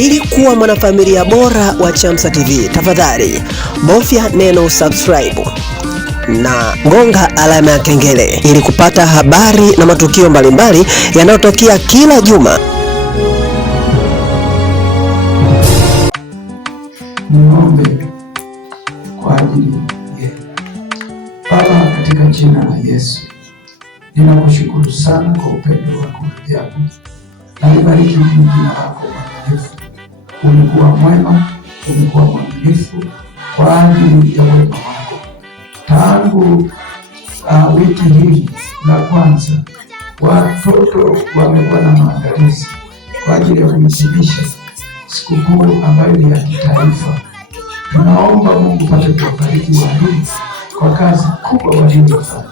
Ili kuwa mwanafamilia bora wa Chamsa TV, tafadhali bofya neno subscribe na gonga alama ya kengele ili kupata habari na matukio mbalimbali yanayotokea kila juma. Niombe kwa ajili yenu. Baba, katika jina la Yesu, ninakushukuru sana kwa upendo wako ajabu. Nalibariki jina lako mwaminifu. Umekuwa mwema, umekuwa mwaminifu kwa ajili ya wema wako. Tangu wiki hii la kwanza, watoto wamekuwa na maandalizi kwa ajili ya kuhitimisha sikukuu ambayo ni ya kitaifa. Tunaomba Mungu pate kuwabariki walimu kwa kazi kubwa waliofanya.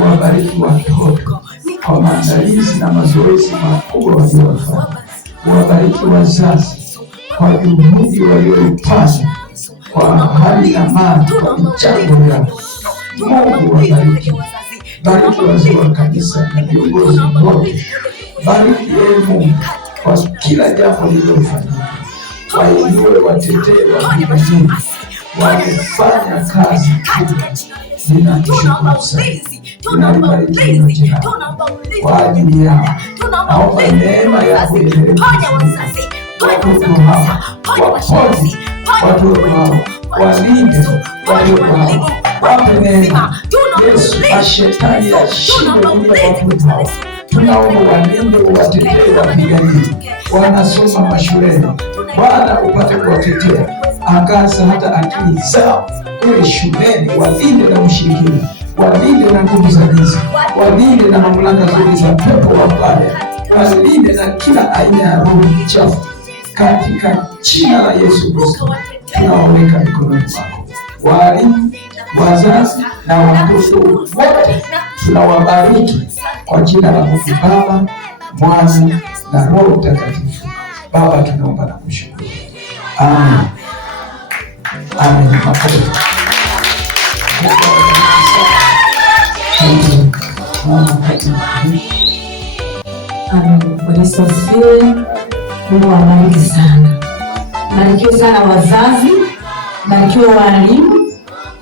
Wabariki watoto kwa maandalizi na mazoezi makubwa waliofanya. Wabariki wazazi kwa juhudi walioifanya kwa hali na mali kwa michango yao. Mungu wabariki. Bariki wazee wa kanisa na viongozi wote. Bariki Mungu kwa kila jambo lililofanyika. Wainue, watetee, wapiganie. Wamefanya kazi kubwa. Ninakushukuru sana. Tunalibariki jina kwa ajili yao. Naomba neema yako iendelee watoto hawa, waponye watoto hawa, walinde watoto hawa, wape neema. Yesu, mashetani yashinde juu ya watoto hawa. Tunaomba walinde, watetee, wapiganie. Wanasoma mashuleni, Bwana upate kuwatetea. Angaza hata akili zao kule shuleni, walinde na ushirikina, walinde na nguvu za giza, walinde na mamlaka zote za pepo wabaya, walinde na kila aina ya roho chafu. Katika jina la Yesu Kristo tunawaweka mikononi mwako. Walimu, wazazi na watoto wote tunawabariki kwa jina la Mungu Baba, Mwana na Roho Mtakatifu. Baba, tunaomba na kushukuru. Amen. Amen. Bwana asifiwe. Mungu awabariki sana. Barikiwe sana wazazi, barikiwe walimu,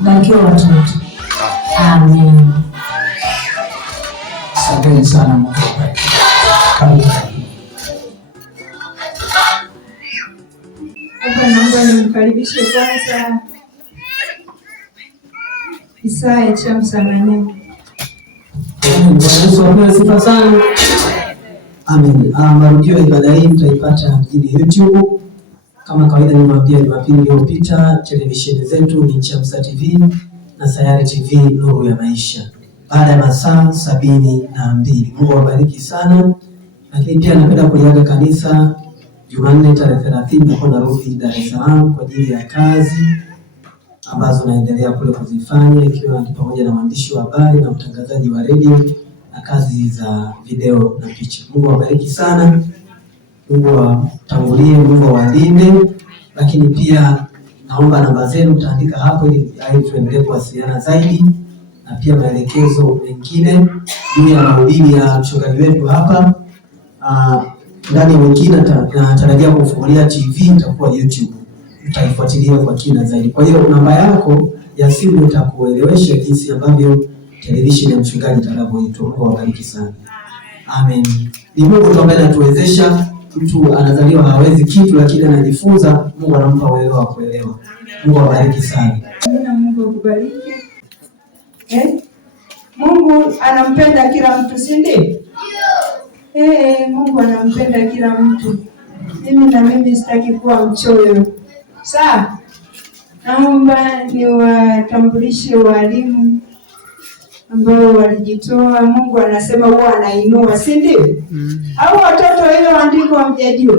barikiwe watoto. Amen. Asante sana Mungu. Naomba nimkaribishe kwanza Isaya Chamsa Maneno. Sifa sana. Amen. Marudio ya ibada hii mtaipata mjini YouTube. Kama kawaida nimwambia Jumapili iliyopita, televisheni zetu ni Chamsa TV na Sayari TV Nuru ya Maisha. Baada ya masaa 72. Mungu awabariki sana. Lakini pia napenda kuliaga kanisa Jumanne tarehe 30 niko narudi Dar es Salaam kwa ajili ya kazi ambazo naendelea kule kuzifanya, ikiwa ni pamoja na mwandishi wa habari na mtangazaji wa radio na kazi za video na picha. Mungu awabariki sana. Mungu awatangulie, Mungu awalinde. Lakini pia naomba namba zenu mtaandika hapo ili tuendelee kuwasiliana zaidi, na pia maelekezo mengine juu ya mahubiri ya mchungaji wetu hapa. Ndani ya wiki natarajia kufungulia TV, itakuwa YouTube. Utaifuatilia kwa kina zaidi. Kwa hiyo namba yako ya simu itakuelewesha jinsi ambavyo televisheni ya mchungaji itakavyoitwa. Mungu awabariki sana. Amen. Ni Mungu tu ambaye anatuwezesha. Mtu anazaliwa hawezi kitu, lakini anajifunza. Mungu anampa uelewa wa kuelewa. Mungu awabariki sana. Mungu akubariki. Mungu anampenda kila mtu, si ndio? Mungu anampenda kila mtu. Mimi sitaki kuwa mchoyo. Sawa? Naomba niwatambulishe walimu ambao walijitoa. Mungu anasema huwa anainua, si ndio? Au watoto hilo andiko hamjajua?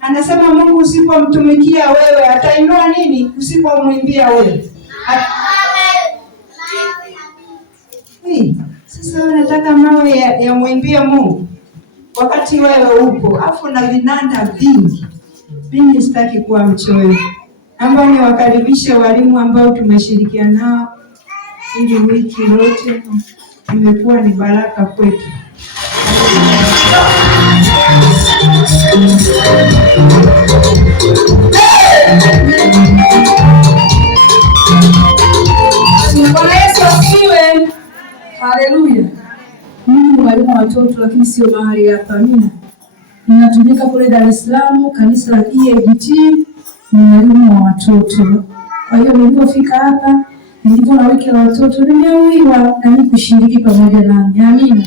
Anasema Mungu usipomtumikia wewe atainua nini? Usipomwimbia wewe. Sasa unataka mawe ya mwimbia Mungu wakati wewe upo afu na vinanda vingi. Mimi sitaki kuwa mchoyo. Naomba niwakaribishe walimu ambao tumeshirikiana nao ili wiki yote. Imekuwa ni baraka kwetu. Bwana Yesu asifiwe. Haleluya. Mimi ni mwalimu wa watoto lakini sio mahali hapa. Amina. Ninatumika kule Dar es Salaam, kanisa la EAGT, ni mwalimu wa watoto. Kwa hiyo nilipofika hapa, nilipoona wiki la watoto, nimeambiwa na mimi kushiriki pamoja nami. Amina.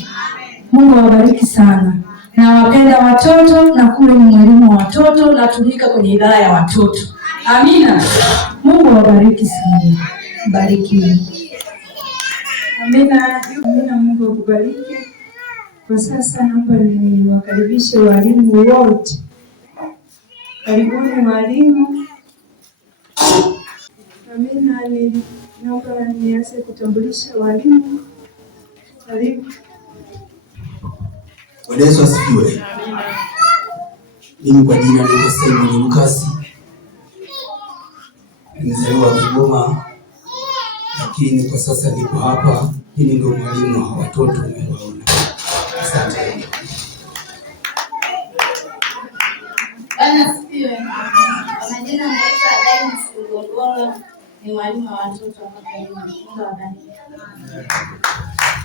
Mungu awabariki sana. Nawapenda watoto na kule ni mwalimu wa watoto, natumika kwenye idara ya watoto. Amina. Mungu awabariki sana. Barikiwe. Amina. Amina. Mungu akubariki. Kwa sasa naomba niwakaribishe walimu wote. Karibuni walimu. Amina. Naomba nianze kutambulisha walimu. Karibu. Bwana Yesu asifiwe. Mimi kwa jina naitwa Simon Lucas. Nimezaliwa Kigoma, lakini kwa sasa niko hapa. Mimi ndio mwalimu wa watoto unaoona. Asante. Bwana asifiwe. Kwa jina naitwa Dainis Ngongoro, ni mwalimu wa watoto hapa Kigoma. Mungu awabariki.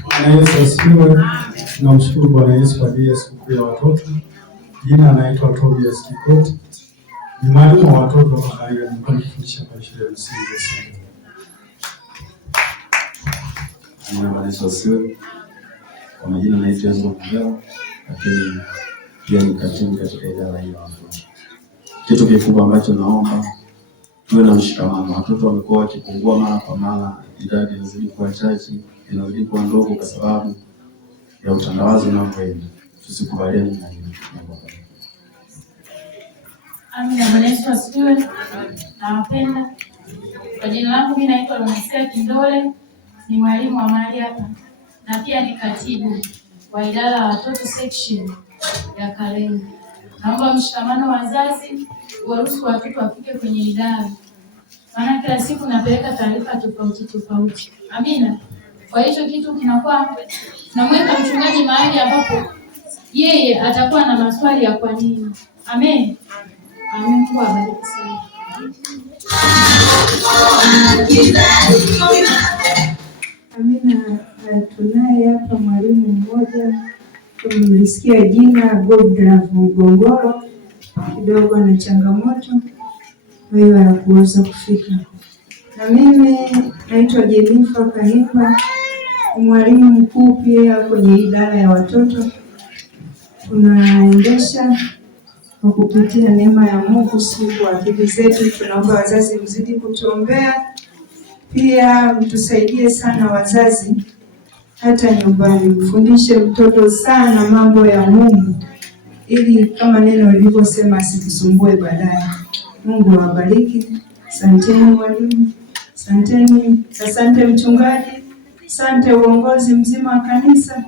Bwana Yesu asifiwe. Tunamshukuru Bwana Yesu kwa ajili ya siku ya watoto. Jina anaitwa Tobias Kikoti. Ni mwalimu wa watoto hapa Kigoma, nilikuwa nikifundisha kwa shule ya msingi ya Songea. Bwana Yesu asifiwe. Kwa majina naitwa Enzo Kugao, lakini pia ni katibu katika idara hii ya watoto. Kitu kikubwa ambacho naomba tuwe na mshikamano. Watoto wamekuwa wakipungua mara kwa mara, idadi inazidi kuwa chache, inazidi kuwa ndogo kwa sababu ya utandawazi unaoenda. Tusikubaliane na hilo. Amina. Bwana Yesu asifiwe. Nawapenda. Kwa jina langu mimi naitwa Lonasia Kindole, ni mwalimu wa mahali hapa na pia ni katibu wa idara ya watoto section ya Kalenga. Naomba mshikamano wa wazazi, waruhusu watoto wafike kwenye idara. Maana kila siku napeleka taarifa tofauti. Amina. Kwa hiyo kitu kinakuwa tunamweka mchungaji mahali ambapo yeye atakuwa na maswali ya kwa nini. Amen. Amen. Mungu awabariki sana. Amina. Tunaye hapa mwalimu mmoja, tumesikia jina Godlove Ngongoro, kidogo na changamoto, kwa hiyo hakuweza kufika. Na mimi naitwa Jennifer Kahimba, mwalimu mkuu pia kwenye idara ya watoto. Tunaendesha kwa kupitia neema ya Mungu siku akili zetu. Tunaomba wazazi mzidi kutuombea, pia mtusaidie sana wazazi, hata nyumbani mfundishe mtoto sana mambo ya Mungu, ili kama neno lilivyosema asitusumbue baadaye. Mungu awabariki. Asanteni walimu, asante mchungaji, asante uongozi mzima wa kanisa.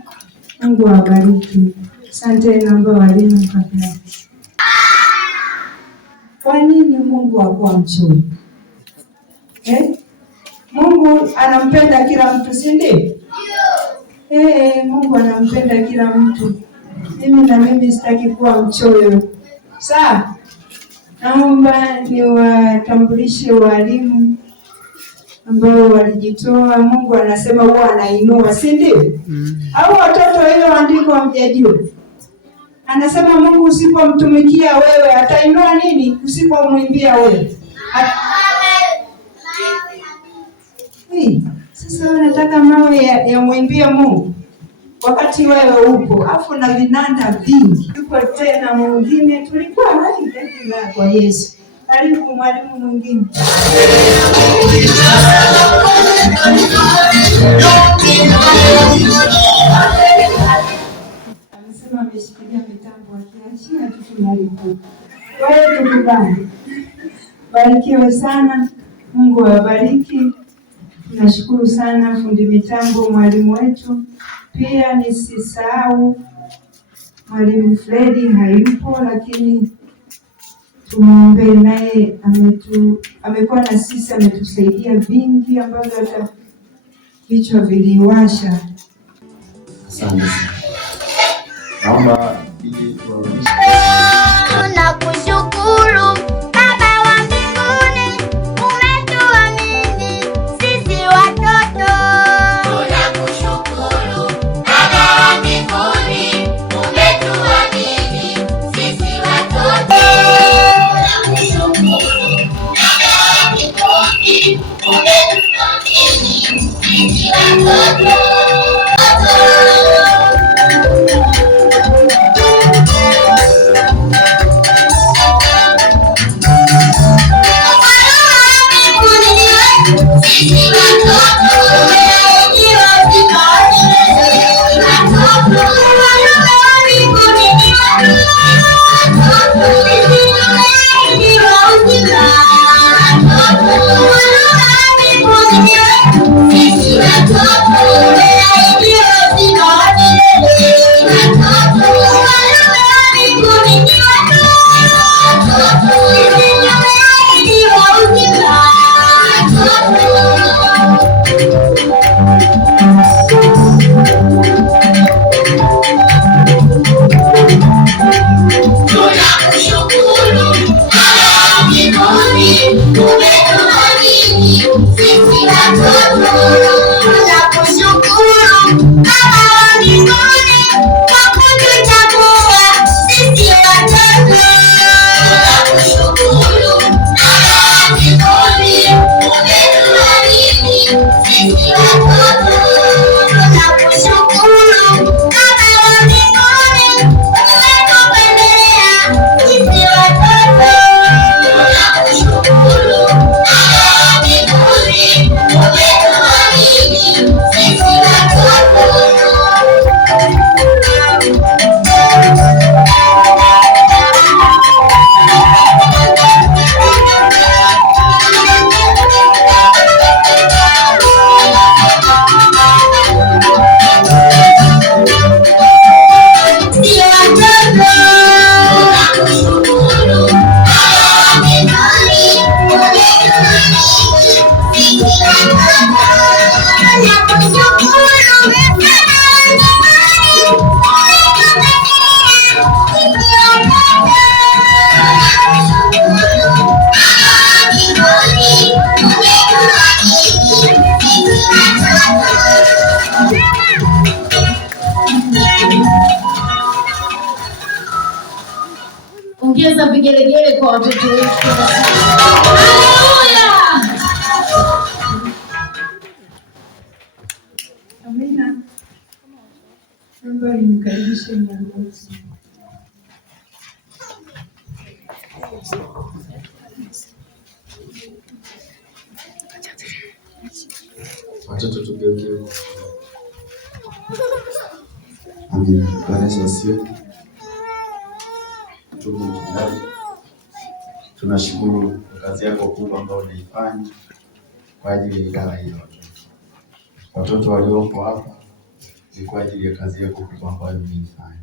Mungu awabariki. Asante namba walimu kaka. Kwa nini Mungu hakuwa mchoyo? Mungu anampenda kila mtu, si ndio? Mungu anampenda kila mtu. Mimi sitaki kuwa mchoyo. Sawa? Naomba niwatambulishe walimu ambao walijitoa. Mungu anasema huwa anainua, si ndio? Au watoto hiyo andiko hamjajua? Anasema Mungu usipomtumikia wewe atainua nini? Usipomwimbia wewe. Sasa nataka mawe ya mwimbia Mungu wakati wewe upo, afu na vinanda vingi. Yuko tena mwingine, tulikuwa wengi kwa Yesu. Karibu mwalimu mwingine. Anasema ameshikilia mitambo akiachia tu tunalipuka. Kwa hiyo tukubali. Barikiwe sana. Mungu awabariki. Tunashukuru sana fundi mitambo, mwalimu wetu. Pia nisisahau mwalimu Fredi hayupo, lakini tumuombe naye, amekuwa na sisi, ametusaidia vingi ambavyo hata vichwa viliwasha. Asante sana. Naomba ili tuwarudishe Ongeza vigelegele kwa watoto wetu. Haleluya! Amina. Naomba nimkaribishe mwanangu. Watoto tugeuke. Amina. Bwana Yesu asifiwe. Tunashukuru kwa kazi yako kubwa ambayo unaifanya kwa ajili ya idara hii ya watoto. Watoto waliopo hapa ni kwa ajili ya kazi yako kubwa ambayo unaifanya.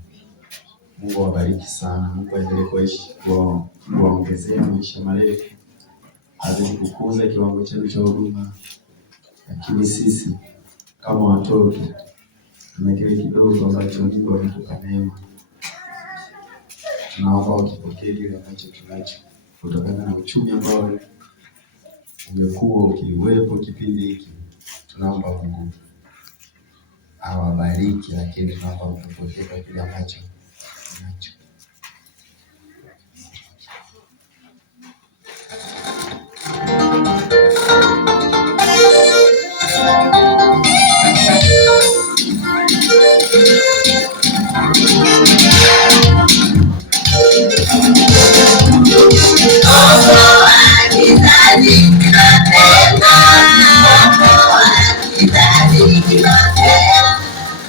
Mungu awabariki sana. Mungu aendelee kuwaongezea maisha marefu, azidi kukuza kiwango chenu cha huduma. Lakini sisi kama watoto tuna kile kidogo ambacho Mungu ametupa neema. Tunaomba ukipokee kile ambacho tunacho kutokana na uchumi ambao umekuwa ukiwepo kipindi hiki. Tunaomba Mungu awabariki, lakini tunaomba ukipokee kile ambacho tunacho.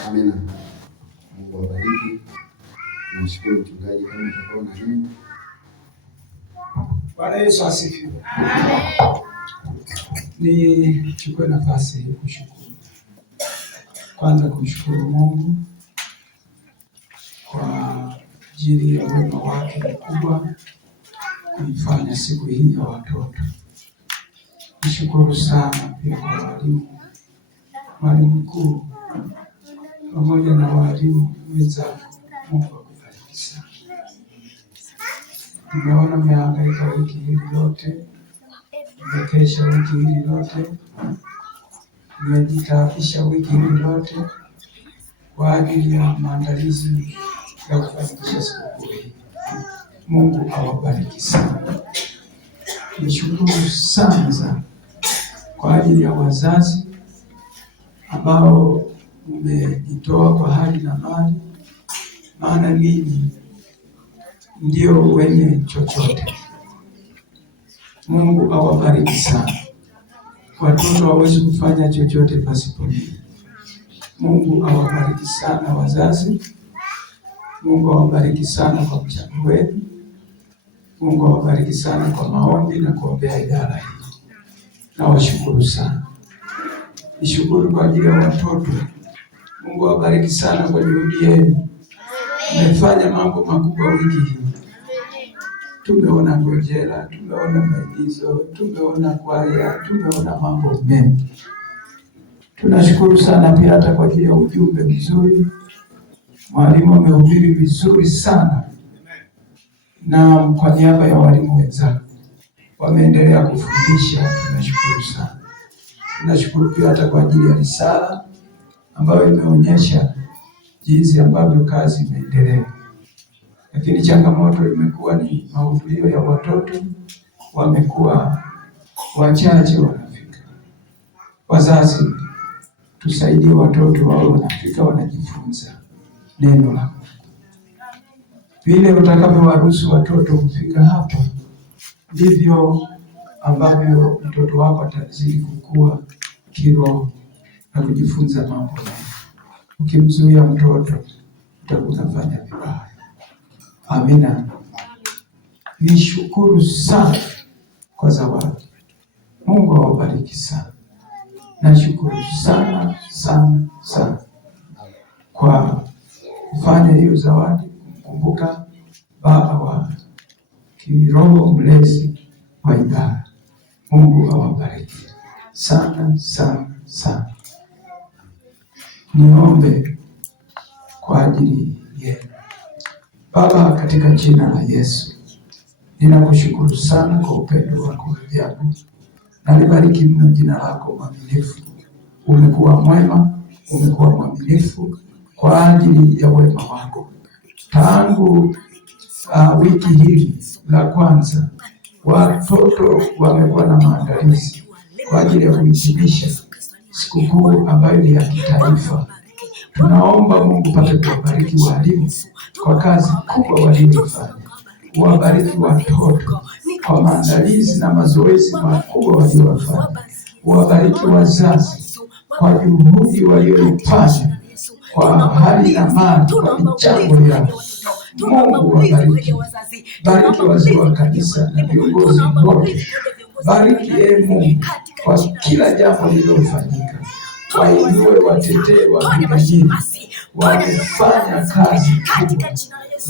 Amina. Mungu awabariki. Nashukuru mchungaji kama utakuwa na nini. Bwana Yesu asifiwe. Nichukue nafasi hii kushukuru. Kwanza kumshukuru Mungu kwa ajili ya wema wake mkubwa kuifanya siku hii ya watoto. Nishukuru sana pia kwa walimu, mwalimu mkuu pamoja na walimu wenzangu. Mungu akubariki sana. Tumeona mmehangaika wiki hili lote, mmekesha wiki hili lote, mmejitaabisha wiki hili lote kwa ajili ya maandalizi ya kufanikisha sikukuu hii. Mungu awabariki sana. Nishukuru sana kwa ajili ya wazazi ambao mmejitoa kwa hali na mali, maana ninyi ndio wenye chochote. Mungu awabariki sana. Watoto hawawezi kufanya chochote pasipo ninyi. Mungu awabariki sana wazazi. Mungu awabariki sana kwa mchango wenu. Mungu awabariki sana kwa maombi na kuombea idara hii. Nawashukuru sana. Nishukuru kwa ajili ya watoto. Mungu awabariki sana kwa juhudi yenu. Mmefanya mambo makubwa wiki hii. Tumeona ngojera, tumeona maigizo, tumeona kwaya, tumeona mambo mengi. Tunashukuru sana pia hata kwa ajili ya ujumbe mzuri. Mwalimu amehubiri vizuri sana, na kwa niaba ya walimu wenzangu wameendelea kufundisha. Tunashukuru sana. Tunashukuru pia hata kwa ajili ya risala ambayo imeonyesha jinsi ambavyo kazi imeendelea. Lakini changamoto imekuwa ni mahudhurio ya watoto, wamekuwa wachache wanafika. Wazazi, tusaidie watoto wao wanafika, wanajifunza neno la Mungu. Vile utakavyowaruhusu watoto kufika hapa, ndivyo ambavyo mtoto wako atazidi kukua kiroho na kujifunza mambo mengi. Ukimzuia mtoto, utakuwa unafanya vibaya. Amina. Nishukuru sana kwa zawadi. Mungu awabariki sana. Nashukuru sana kwa kufanya hiyo zawadi, kumkumbuka baba wa kiroho mlezi wa idara. Mungu awabariki sana. Niombe kwa ajili yenu. Baba, katika jina la Yesu, ninakushukuru sana kwa upendo wako ajabu. Nalibariki mno jina lako mwaminifu. Umekuwa mwema, umekuwa mwaminifu kwa ajili ya wema wako. Tangu wiki hili la kwanza, watoto wamekuwa na maandalizi kwa ajili ya kuhitimisha sikukuu ambayo ni ya kitaifa. Tunaomba Mungu pate kuwabariki walimu kwa kazi kubwa waliyofanya. Wabariki watoto kwa maandalizi na mazoezi makubwa waliyofanya. Wabariki wazazi kwa juhudi walioifanya kwa hali na mali, kwa michango yao. Mungu wabariki. Bariki wazee wa kanisa na viongozi wote. Bariki Mungu kwa kila jambo lililofanyika. Wainue, watetee, wapiganie. Wamefanya kazi kubwa.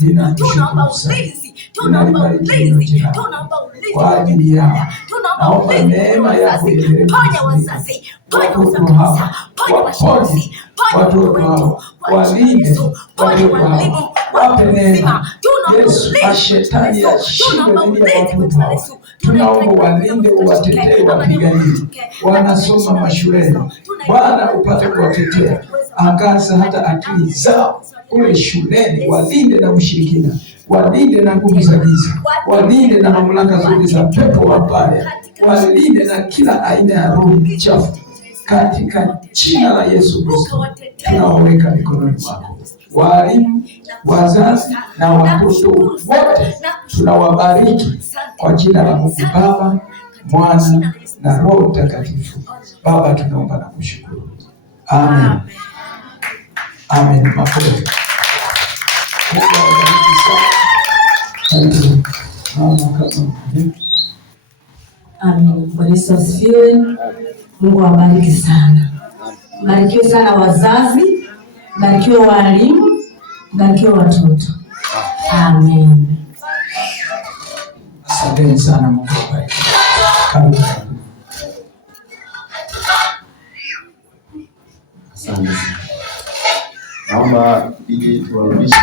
Ninakushukuru sana. Tunalibariki jina kwa ajili yao. Naomba neema yako iendelee watoto hawa, waponye watoto hawa, walinde watoto hawa, wape neema. Yesu, mashetani yashindwe dhidi ya watoto hawa. Tunaomba walinde, uwatetee, wapiganie. Wanasoma mashuleni, Bwana upate kuwatetea. Angaza hata akili zao kule shuleni, walinde na ushirikina, walinde na nguvu za giza, walinde na mamlaka zote za pepo wabaya, walinde na kila aina ya roho chafu. Katika jina la Yesu Kristo tunawaweka mikononi mwako. Walimu, wazazi na watoto wote tunawabariki kwa jina la Mungu Baba, Mwana na Roho Mtakatifu. Baba, tunaomba na kushukuru. Amen. Amen. Makofi. Amen. Bwana Yesu asifiwe. Mungu awabariki sana. Barikiwe sana wazazi, barikiwe walimu, barikiwe watoto. Amen. Asante sana, Mungu awabariki. Karibu. Asante. Naomba ili tuwarudishe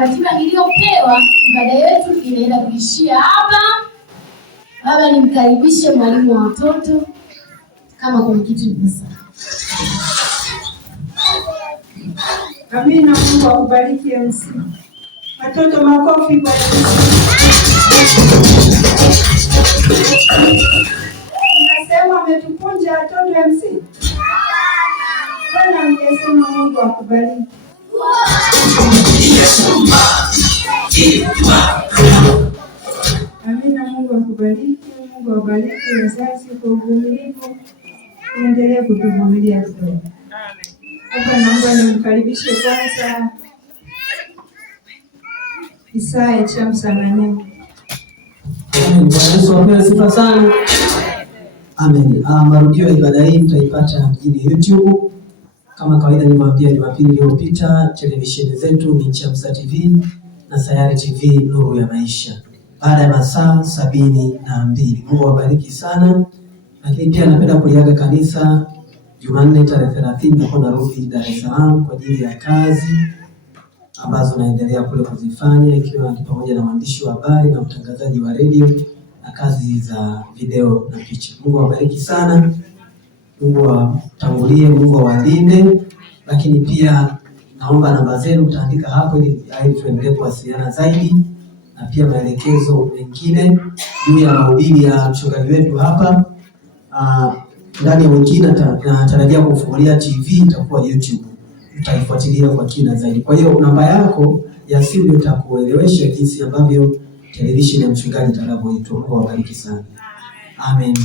Ratiba niliyopewa ibada yetu inaenda kuishia hapa. Baba, nimkaribishe mwalimu wa watoto kama kuna kitu nimesahau. Amina. Mungu akubariki MC. Watoto, makofi kwa Nasema ametupunja watoto MC. Bwana mjesema Mungu akubariki. Amina. Mungu akubariki. Mungu awabariki wazazi kwa uvumilivu. Endelee kutuvumilia kidogo. Hapa naomba nimkaribishe kwanza Isaya Chamsa Maneno. Bwana Yesu apewe sifa sana. Amen. Marudio ya ibada hii mtaipata mjini YouTube. Kama kawaida nimwambia Jumapili iliyopita televisheni zetu ni Chamsa TV na Sayari TV Nuru ya Maisha. Baada ya masaa 72. Mungu awabariki sana. Lakini pia napenda kuliaga kanisa Jumanne tarehe 30 niko narudi Dar es Salaam kwa ajili ya kazi ambazo naendelea kule kuzifanya, ikiwa ni pamoja na mwandishi wa habari na mtangazaji wa radio na kazi za video na picha. Mungu awabariki sana. Mungu awatangulie, Mungu awalinde. Lakini pia naomba namba zenu mtaandika hapo ili tuendelee kuwasiliana zaidi, na pia maelekezo mengine juu ya mahubiri ya mchungaji wetu hapa. Ndani ya wiki natarajia kufungulia TV, itakuwa YouTube. Utaifuatilia kwa kina zaidi. Kwa hiyo namba yako ya simu itakuelewesha jinsi ambavyo televisheni ya mchungaji itakavyoitwa. Mungu awabariki sana. Amen.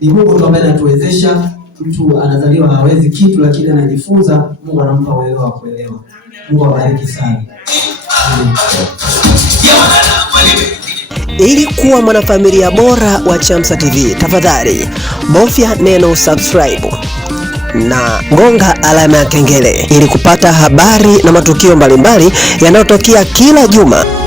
Ni Mungu tu ambaye anatuwezesha. Mtu anazaliwa hawezi kitu, lakini anajifunza. Mungu anampa uelewa wa kuelewa. Mungu awabariki sana. Amen. Ili kuwa mwanafamilia bora wa Chamsa TV, tafadhali bofya neno subscribe na gonga alama ya kengele ili kupata habari na matukio mbalimbali yanayotokea kila juma.